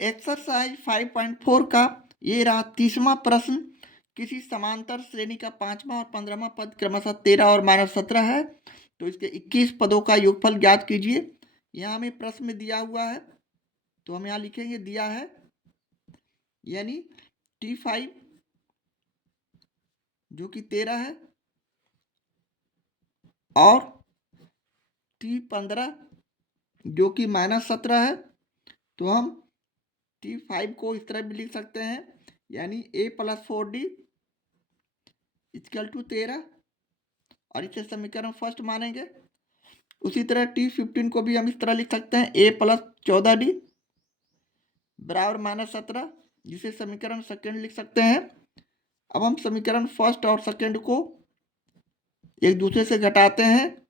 Exercise 5.4 का ये रहा 30वां प्रश्न। किसी समांतर श्रेणी का 5वां और 15वां पद क्रमशः 13 और -17 है, तो इसके 21 पदों का योगफल ज्ञात कीजिए। यहाँ हमें प्रश्न में दिया हुआ है, तो हम यहाँ लिखेंगे दिया है, यानी T5 जो कि 13 है और T15 जो कि -17 है। तो हम T5 को इस तरह भी लिख सकते हैं, यानी a + 4d इक्वल टू 13, और इसे समीकरण फर्स्ट मानेंगे। उसी तरह T15 को भी हम इस तरह लिख सकते हैं, a + 14d बराबर -17, जिसे समीकरण सेकेंड लिख सकते हैं। अब हम समीकरण फर्स्ट और सेकेंड को एक दूसरे से घटाते हैं।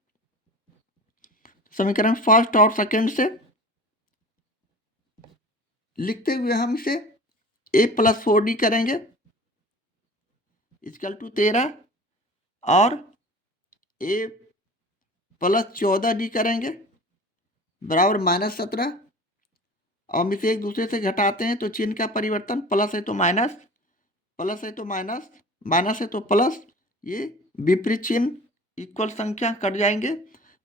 समीकरण फर्स्ट और सेकेंड से लिखते हुए हम इसे a + 4d करेंगे इक्वल टू 13, और a + 14d करेंगे बराबर -17। हम इसे एक दूसरे से घटाते हैं तो चिन्ह का परिवर्तन, प्लस है तो माइनस, प्लस है तो माइनस, माइनस है तो प्लस, ये विपरीत चिन्ह इक्वल संख्या कट जाएंगे।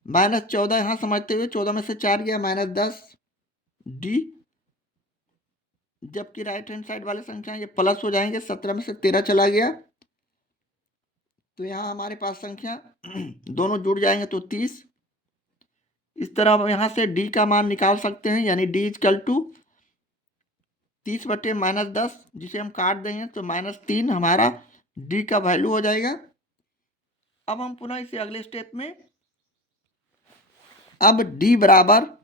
-14 यहाँ समझते हुए 14 में से 4 गया -10d, जबकि राइट हैंड साइड वाले संख्या ये प्लस हो जाएंगे। 17 में से 13 चला गया, तो यहाँ हमारे पास संख्या दोनों जुड़ जाएंगे तो 30। इस तरह हम यहाँ से d का मान निकाल सकते हैं, यानी d इक्वल टू 30/-10, जिसे हम काट देंगे तो -3 हमारा d का वैल्यू हो जाएगा। अब हम पुनः इसे अगले स्टेप में, अब d बराबर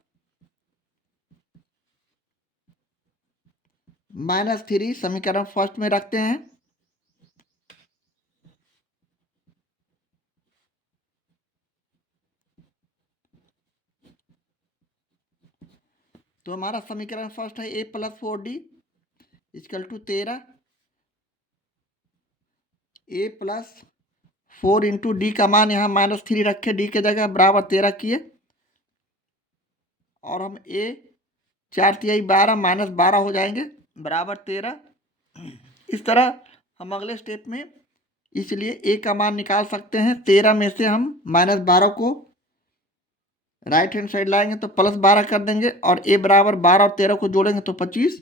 -3 समीकरण फर्स्ट में रखते हैं। तो हमारा समीकरण फर्स्ट है a + 4d equal to 13, a + 4 into D का मान यहाँ -3 रखे, डी के जगह बराबर 13 किए, और हम a 4 × 12 -12 हो जाएंगे बराबर 13। इस तरह हम अगले स्टेप में इसलिए a का मान निकाल सकते हैं। 13 में से हम -12 को राइट हैंड साइड लाएंगे तो +12 कर देंगे, और a बराबर 12 और 13 को जोड़ेंगे तो 25।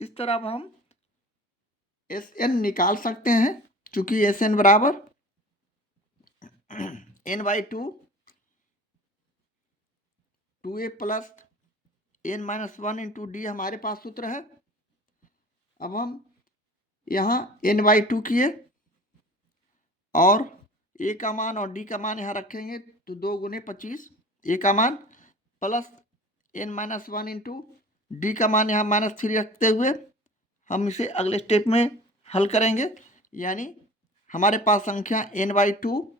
इस तरह अब हम SN निकाल सकते हैं, चूंकि SN बराबर n/2 2a + n-1 into D हमारे पास सूत्र है। अब हम यहाँ n/2 किए और a का मान और d का मान यहाँ रखेंगे, तो 2 × 25 a का मान प्लस n-1 इंटू डी का मान यहाँ -3 रखते हुए हम इसे अगले स्टेप में हल करेंगे। यानी हमारे पास संख्या n/2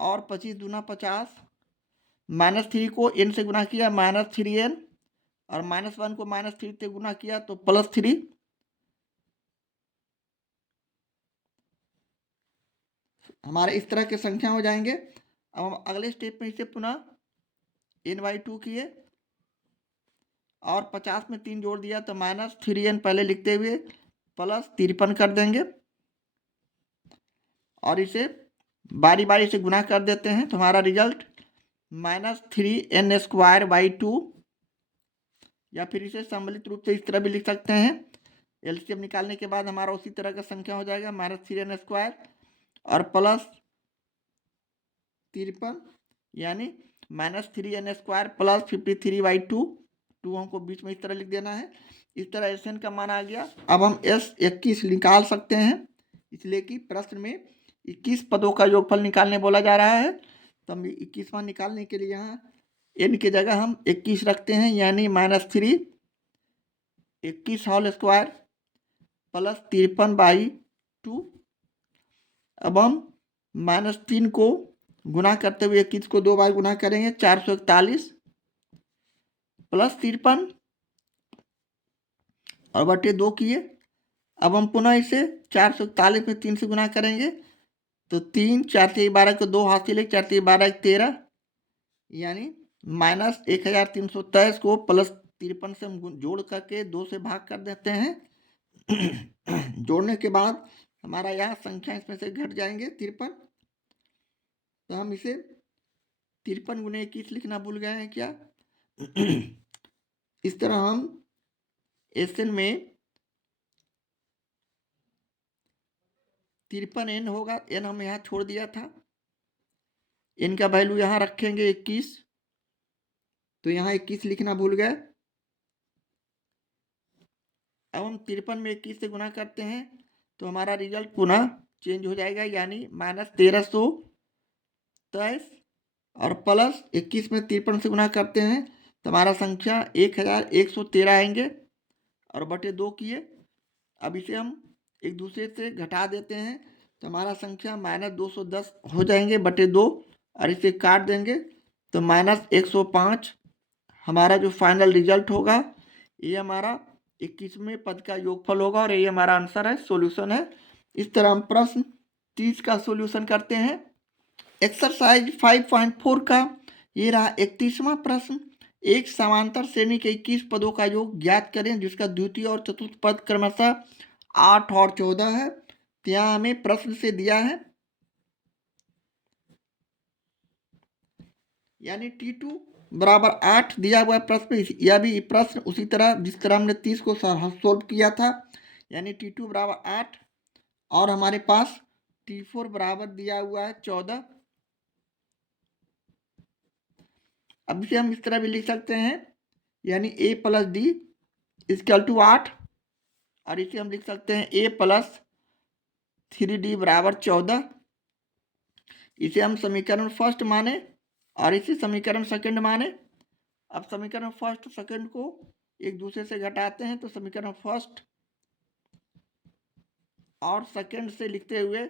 और 25 दूना 50, -3 को n से गुना किया -3n, और -1 को -3 से गुना किया तो +3। हमारे इस तरह के संख्या हो जाएंगे। अब हम अगले स्टेप में इसे पुनः n/2 किए और 50 में 3 जोड़ दिया तो -3n पहले लिखते हुए +53 कर देंगे, और इसे बारी बारी से गुना कर देते हैं तो हमारा रिजल्ट -3n²/2, या फिर इसे सम्मिलित रूप से इस तरह भी लिख सकते हैं। एलसीएम निकालने के बाद हमारा उसी तरह का संख्या हो जाएगा -3n² और +53, यानी -3n² + 53/2। 2 हमको बीच में इस तरह लिख देना है। इस तरह SN का मान आ गया। अब हम S21 निकाल सकते हैं, इसलिए कि प्रश्न में 21 पदों का योगफल निकालने बोला जा रहा है। तो हम 21वां निकालने के लिए यहाँ n की जगह हम 21 रखते हैं, यानी -3 21 होल स्क्वायर + 53/2। अब हम -3 को गुना करते हुए 21 को 2 बार गुना करेंगे, 441 + 53 और बटे 2 किए। अब हम पुनः इसे 441 में 3 से गुना करेंगे तो 3, 4 × 12 को 2 हाथ से ले, 4 × 12 13, यानी -1323 को 53 से हम जोड़ करके 2 से भाग कर देते हैं। जोड़ने के बाद हमारा यहाँ संख्या इसमें से घट जाएंगे 53, तो हम इसे 53 गुने 21 लिखना भूल गए हैं क्या? इस तरह हम एसएन में 53 एन होगा, एन हम यहाँ छोड़ दिया था, एन का वैल्यू यहाँ रखेंगे 21, तो यहाँ 21 लिखना भूल गए। अब हम 53 में 21 से गुना करते हैं तो हमारा रिजल्ट पुनः चेंज हो जाएगा, यानी -1323 और प्लस 21 में 53 से गुना करते हैं तो हमारा संख्या 1113 आएंगे और बटे 2 किए। अब इसे हम एक दूसरे से घटा देते हैं तो हमारा संख्या -210 हो जाएंगे बटे 2, और इसे काट देंगे तो -105 हमारा जो फाइनल रिजल्ट होगा, ये हमारा 21वें पद का योगफल होगा और ये हमारा आंसर है, सॉल्यूशन है। इस तरह हम प्रश्न 30 का सॉल्यूशन करते हैं। एक्सरसाइज 5.4 का ये रहा 31वां प्रश्न। एक समांतर श्रेणी के 21 पदों का योग ज्ञात करें जिसका द्वितीय और चतुर्थ पद क्रमशः 8 और 14 है। तो यहाँ हमें प्रश्न से दिया है, यानी T2 बराबर 8 दिया हुआ है प्रश्न। यह भी प्रश्न उसी तरह जिस तरह हमने 30 को सोल्व किया था, यानी T2 बराबर 8 और हमारे पास T4 बराबर दिया हुआ है 14। अब इसे हम इस तरह भी लिख सकते हैं, यानी A plus D equal to 8, और इसे हम लिख सकते हैं A प्लस 3D बराबर 14। इसे हम समीकरण फर्स्ट माने और इसे समीकरण सेकंड माने। अब समीकरण फर्स्ट सेकंड को एक दूसरे से घटाते हैं तो समीकरण फर्स्ट और सेकंड से लिखते हुए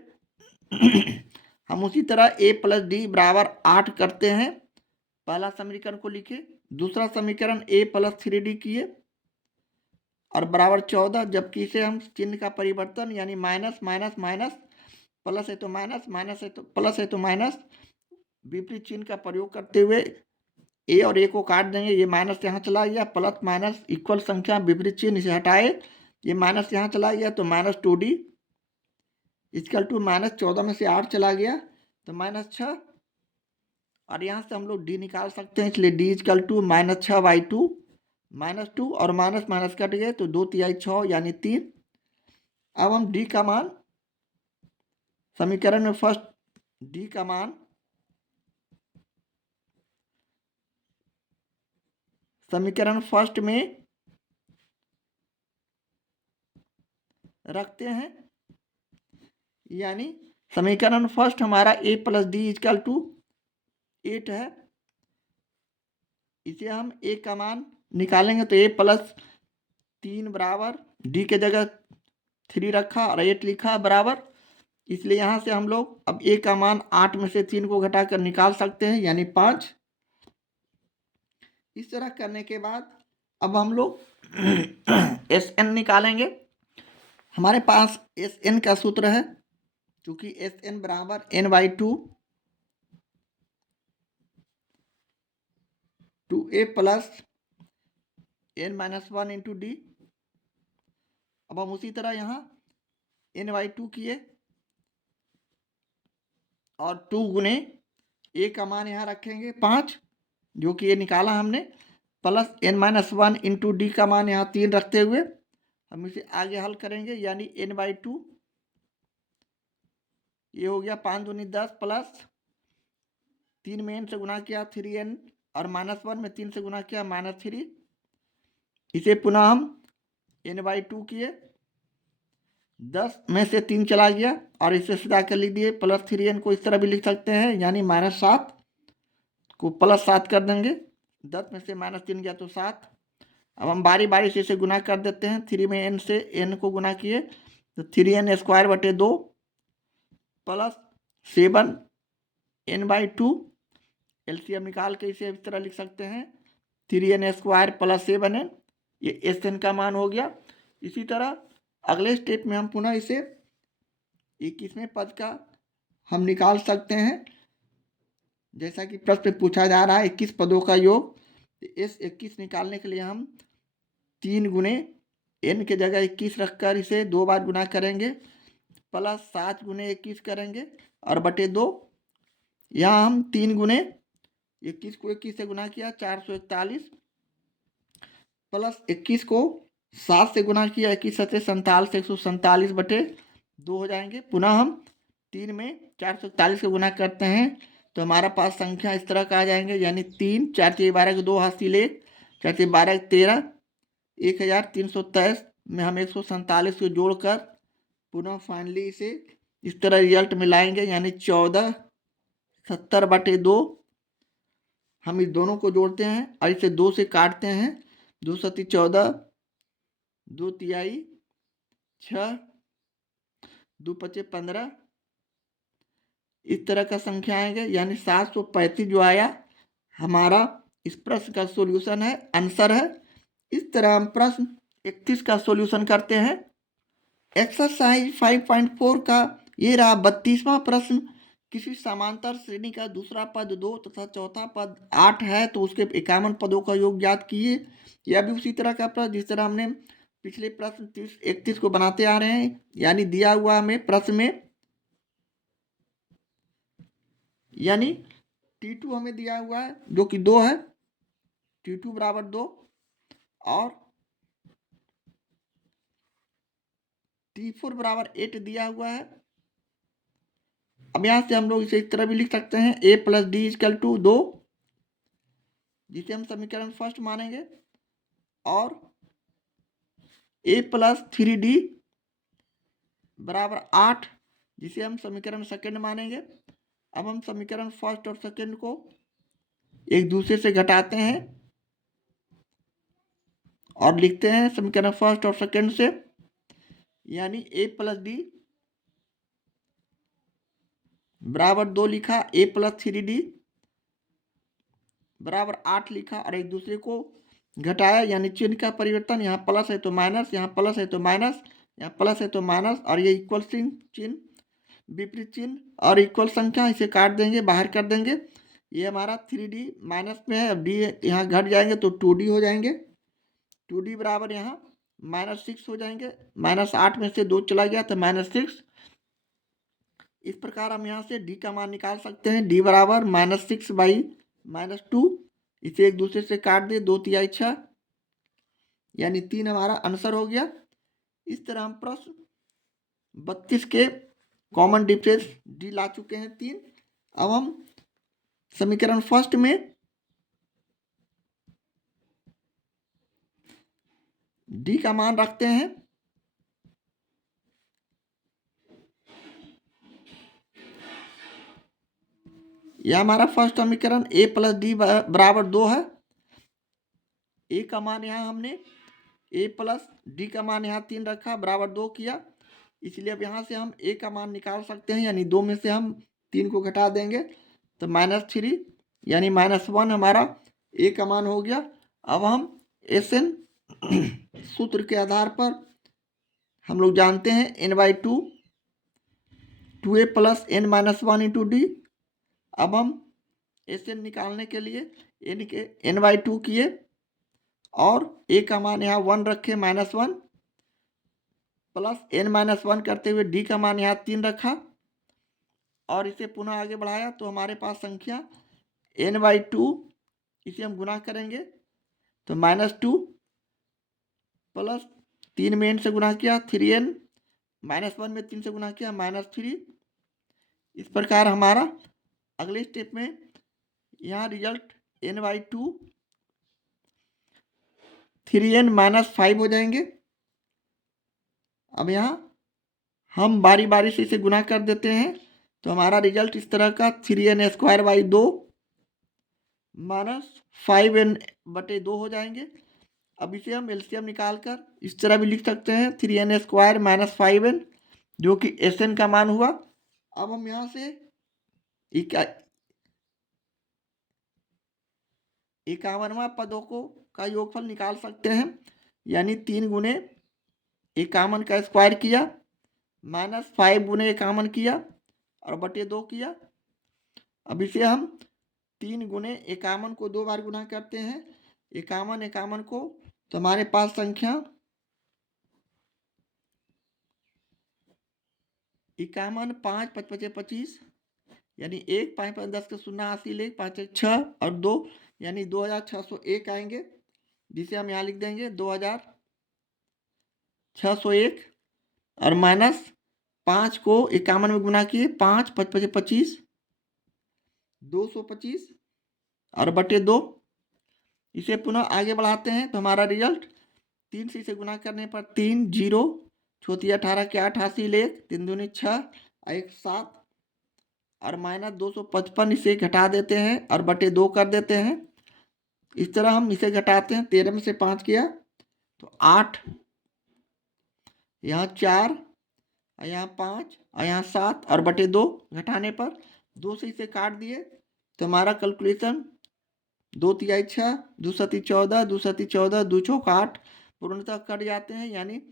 हम उसी तरह A प्लस D बराबर 8 करते हैं। पहला समीकरण को लिखे, दूसरा समीकरण A प्लस 3D किए और बराबर 14, जबकि इसे हम चिन्ह का परिवर्तन यानी माइनस माइनस माइनस, प्लस है तो माइनस, माइनस है तो प्लस है तो माइनस, विपरीत चिन्ह का प्रयोग करते हुए ए और ए को काट देंगे, ये माइनस यहाँ चला गया, प्लस माइनस इक्वल संख्या विपरीत चिन्ह से हटाए, ये माइनस यहाँ चला गया तो -2D इक्वल टू -14 में से 8 चला गया तो -6, और यहाँ से हम लोग D निकाल सकते हैं, इसलिए D इक्वल टू -6/2 -2 और माइनस माइनस कट गए तो 2 तिहाई 6 यानी 3। अब हम D का मान समीकरण में फर्स्ट D का मान समीकरण फर्स्ट में रखते हैं, यानी समीकरण फर्स्ट हमारा A plus D equal to 8 है। इसे हम A का मान निकालेंगे तो A प्लस 3 बराबर D के जगह 3 रखा और 8 लिखा बराबर, इसलिए यहाँ से हम लोग अब A का मान 8 में से 3 को घटाकर निकाल सकते हैं, यानी 5। इस तरह करने के बाद अब हम लोग SN निकालेंगे। हमारे पास SN का सूत्र है, क्योंकि SN बराबर n/2 2A plus n-1 into D। अब हम उसी तरह यहाँ n/2 किए और 2 गुने A का मान यहाँ रखेंगे 5, जो कि ये निकाला हमने, प्लस n-1 इंटू D का मान यहाँ 3 रखते हुए हम इसे आगे हल करेंगे, यानी n/2 ये हो गया 5 दूनी 10 प्लस 3 में n से गुना किया 3n और -1 में 3 से गुना किया -3। इसे पुनः हम n/2 किए, 10 में से 3 चला गया और इसे सीधा कर लिख दिए, प्लस 3n को इस तरह भी लिख सकते हैं, यानी -7 को +7 कर देंगे, 10 में से -3 गया तो 7। अब हम बारी बारी से इसे गुना कर देते हैं, 3 में n से n को गुना किए तो 3n² बटे 2 प्लस 7n/2, एलसीएम निकाल के इसे इस तरह लिख सकते हैं 3n² प्लस 7n, ये SN का मान हो गया। इसी तरह अगले स्टेप में हम पुनः इसे 21वें पद का हम निकाल सकते हैं, जैसा कि प्रश्न पूछा जा रहा है 21 पदों का योग। इस 21 निकालने के लिए हम 3 गुने n के जगह 21 रखकर इसे 2 बार गुना करेंगे, प्लस 7 गुने 21 करेंगे और बटे 2। यहाँ हम 3 गुने 21 को 21 से गुना किया 441, प्लस 21 को 7 से गुना किया 21 सत्ते 47, 147 बटे 2 हो जाएंगे। पुनः हम 3 में 441 को गुना करते हैं तो हमारा पास संख्या इस तरह का आ जाएंगे, यानी 3 4 4 12 के 2 हासिल 1 4 4 12 13 1323 में हम 147 को जोड़कर पुनः फाइनली इसे इस तरह रिजल्ट मिलाएंगे, यानी 1470 बटे 2। हम इस दोनों को जोड़ते हैं और इसे 2 से काटते हैं, 2 सती 14, 2 तिहाई 6, 2 पचे 15, इस तरह का संख्या आएंगे, यानी 735 जो आया हमारा इस प्रश्न का सॉल्यूशन है, आंसर है। इस तरह हम प्रश्न 31 का सॉल्यूशन करते हैं। एक्सरसाइज 5.4 का ये रहा 32वां प्रश्न। किसी समांतर श्रेणी का दूसरा पद 2 तथा चौथा पद 8 है तो उसके 51 पदों का योग ज्ञात कीजिए। यह भी उसी तरह का प्रश्न जिस तरह हमने पिछले प्रश्न 31 को बनाते आ रहे हैं, यानी दिया हुआ हमें प्रश्न में, यानी T2 हमें दिया हुआ है जो कि 2 है, T2 बराबर 2 और T4 बराबर 8 दिया हुआ है। अब यहां से हम लोग इसे इस तरह भी लिख सकते हैं a plus D equal to 2, जिसे हम समीकरण फर्स्ट मानेंगे, और a प्लस 3d बराबर 8, जिसे हम समीकरण सेकंड मानेंगे। अब हम समीकरण फर्स्ट और सेकंड को एक दूसरे से घटाते हैं और लिखते हैं समीकरण फर्स्ट और सेकंड से, यानी a प्लस डी बराबर 2 लिखा, a प्लस 3d बराबर 8 लिखा और एक दूसरे को घटाया, यानी चिन्ह का परिवर्तन, यहाँ प्लस है तो माइनस, यहाँ प्लस है तो माइनस, यहाँ प्लस है तो माइनस, और ये इक्वल चिन्ह विपरीत चिन्ह और इक्वल संख्या, इसे काट देंगे, बाहर कर देंगे। ये हमारा 3d माइनस में है, अब d यहाँ घट जाएंगे तो 2d हो जाएंगे, 2d बराबर यहाँ -6 हो जाएंगे, -8 में से 2 चला गया तो -6। इस प्रकार हम यहाँ से d का मान निकाल सकते हैं, d बराबर -6 बाई -2, इसे एक दूसरे से काट दे, 2 तिहाई 6, यानी 3 हमारा आंसर हो गया। इस तरह हम प्रश्न 32 के कॉमन डिफरेंस डी ला चुके हैं 3। अब हम समीकरण फर्स्ट में डी का मान रखते हैं, यह हमारा फर्स्ट समीकरण a प्लस डी बराबर 2 है। a का मान यहाँ हमने a प्लस डी का मान यहाँ 3 रखा, बराबर 2 किया, इसलिए अब यहाँ से हम a का मान निकाल सकते हैं, यानी 2 में से हम 3 को घटा देंगे तो -3, यानी -1 हमारा a का मान हो गया। अब हम SN सूत्र के आधार पर हम लोग जानते हैं n/2 2a plus n - 1 into D. अब हम SN निकालने के लिए n/2 किए और a का मान यहाँ 1 रखे, -1 प्लस n - 1 करते हुए d का मान यहाँ 3 रखा और इसे पुनः आगे बढ़ाया तो हमारे पास संख्या n/2, इसे हम गुना करेंगे तो -2 प्लस 3 में n से गुना किया 3n, -1 में 3 से गुना किया -3। इस प्रकार हमारा अगले स्टेप में यहाँ रिजल्ट n/2 3n - 5 हो जाएंगे। अब यहाँ हम बारी बारी से इसे गुना कर देते हैं तो हमारा रिजल्ट इस तरह का 3n² - 5n बटे 2 हो जाएंगे। अब इसे हम एलसीएम निकाल कर इस तरह भी लिख सकते हैं 3n² - 5n, जो कि SN का मान हुआ। अब हम यहाँ से 51वां पदों का योगफल निकाल सकते हैं, यानी 3 गुने 51 का स्क्वायर किया, -5 गुने 51 किया और बटे 2 किया। अब इसे हम 3 गुने 51 को 2 बार गुना करते हैं, 51 को तो हमारे पास संख्या 51, 5, 5 5 25, यानी 1, 5 5 10 के 0 80 ले 5 6 और 2, यानी 2601 आएंगे, जिसे हम यहाँ लिख देंगे 2601 और माइनस 5 को 51 में गुना किए 5 5 5 25 225 और बटे 2। इसे पुनः आगे बढ़ाते हैं तो हमारा रिजल्ट 3 से इसे गुना करने पर 3 0 छोटी 18 के 88 ले 3 दूनी 6 1 7 और माइनस 255 इसे घटा देते हैं और बटे 2 कर देते हैं। इस तरह हम इसे घटाते हैं, 13 में से 5 किया तो 8, यहाँ 4 और यहाँ 5 और यहाँ 7 और बटे 2 घटाने पर 2 से इसे काट दिए तो हमारा कैलकुलेशन 2 तिहाई 6, 2 सती 14, 2 सती 14, 2 चौक 8 पूर्णतः कट जाते हैं, यानी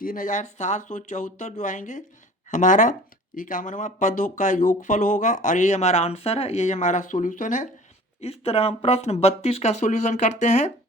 3774 जो आएंगे हमारा 51वां पद का योगफल होगा। और ये हमारा आंसर है, ये हमारा सॉल्यूशन है। इस तरह हम प्रश्न 32 का सॉल्यूशन करते हैं।